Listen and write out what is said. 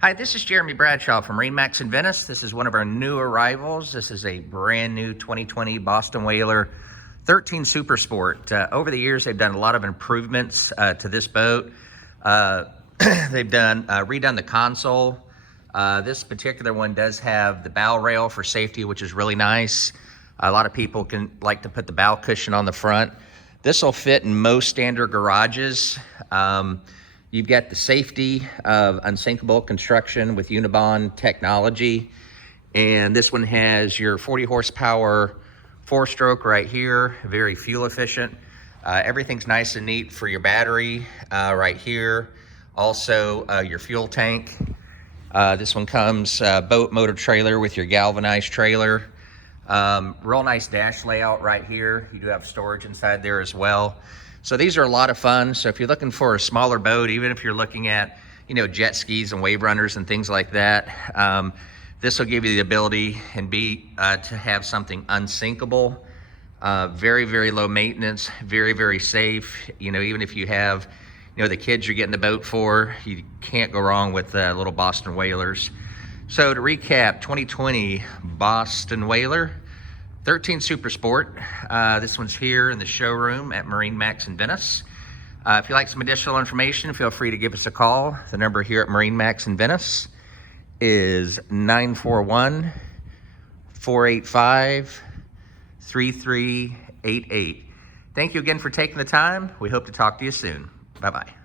Hi, this is Jeremy Bradshaw from MarineMax in Venice. This is one of our new arrivals. This is a brand new 2020 Boston Whaler 13 Super Sport. Over the years, they've done a lot of improvements to this boat. They've redone the console. This particular one does have the bow rail for safety, which is really nice. A lot of people can like to put the bow cushion on the front. This will fit in most standard garages. You've got the safety of unsinkable construction with Unibond technology. And this one has your 40 horsepower 4-stroke right here, very fuel efficient. Everything's nice and neat for your battery right here. Also your fuel tank. This one comes boat motor trailer with your galvanized trailer. Real nice dash layout right here. You do have storage inside there as well. So these are a lot of fun. So if you're looking for a smaller boat, even if you're looking at, jet skis and wave runners and things like that, this will give you the ability and to have something unsinkable, very, very low maintenance, very, very safe. Even if you have, the kids you're getting the boat for, you can't go wrong with little Boston Whalers. So to recap, 2020 Boston Whaler 13 Super Sport. This one's here in the showroom at MarineMax in Venice. If you'd like some additional information, feel free to give us a call. The number here at MarineMax in Venice is 941-485-3388. Thank you again for taking the time. We hope to talk to you soon. Bye-bye.